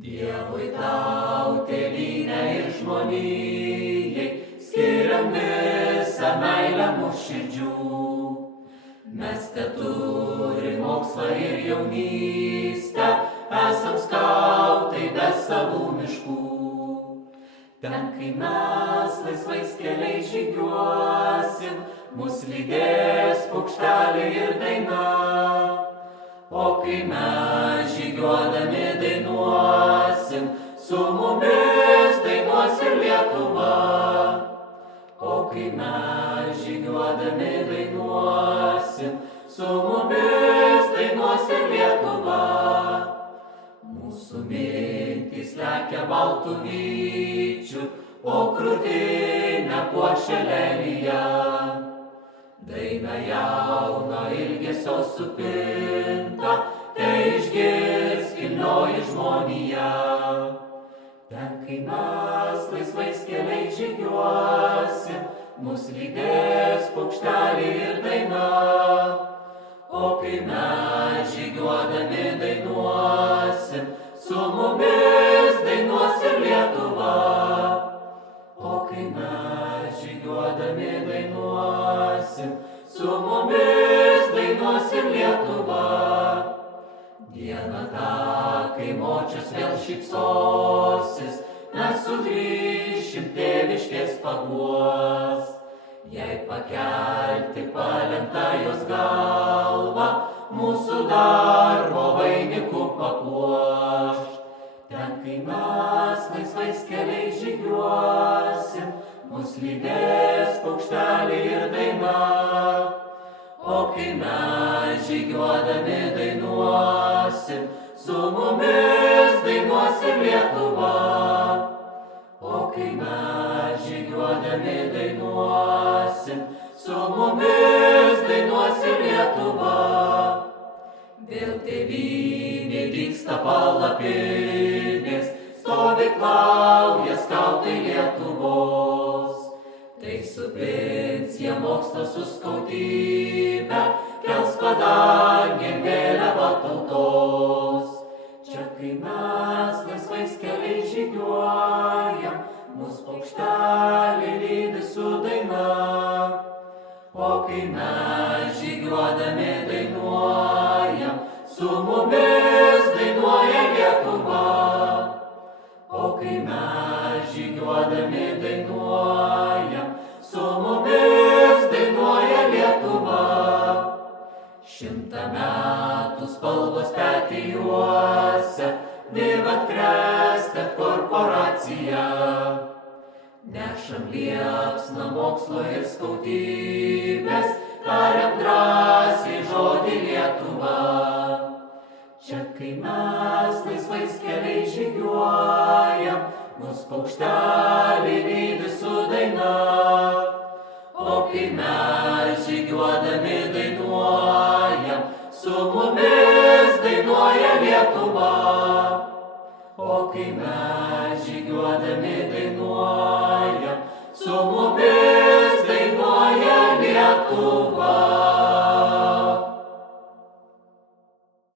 Dievui tau, tėvynę ir žmonijai, skiriam visą meilę mūsų širdžių. Mes teturim mokslą ir jaunystę, esam skautai be savų miškų. Ten, kai mes laisvais keliais žygiuosim, mus lydės paukšteliai ir daina. O kai mes žygiuodami dainuosim, su mumis dainuos ir Lietuva. O kai mes žygiuodami dainuosim, su mumis dainuos ir Lietuva. Mūsų mintys lekia baltų vyčių, o krūtinę puošia lelija. Daina jauno ilgesio supinta, tai išgirs kilnioji žmonija. Ten, kai mes laisvais keliais žygiuosim, mus lydės paukšteliai ir daina. O kai mes žygiuodami dainuosim, su mumis dainuos ir Lietuva. O kai mes žygiuodami dainuosim, su mumis dainuos ir Lietuva. Diena ta, kai močios vėl šypsosis, mes sugrįšim tėviškės paguost. Jei pakelti palenktą jos galvą, mūsų darbo vainiku papuošt. Ten, kai mes laisvais keliais žygiuosim, mus lydės paukšteliai ir daina. O kai mes žygiuodami dainuosim, su mumis dainuos ir Lietuva. O kai mes žygiuodami dainuosim, su mumis dainuos ir Lietuva. Vėl tėvynė dygsta palapinės, stovyklauja skautai Lietuvos. Tai supins jie mokslo suskautybę, kels padangėn vėliavą tautos. Čia, kai mes laisvais keliais žygiuojam, mus paukšteliai lydi su daina. O kai mes žygiuodami dainuojam, su mumis dainuoja Lietuva. O kai mes žygiuodami dainuojam, su mumis dainuoja Lietuva. 100 metų spalvos petį juosia, divat krestet korporacija. Nešam liepsną mokslo ir skautybės, tariam drąsiai žodį Lietuva. Čia, kai mes laisvais keliais žygiuojam, mus paukšteliai lydi su daina. O kai mes žygiuodami dainuojam, su mumis dainuoja Lietuva. O kai mes žygiuodami dainuojam, su mumis dainuoja Lietuva.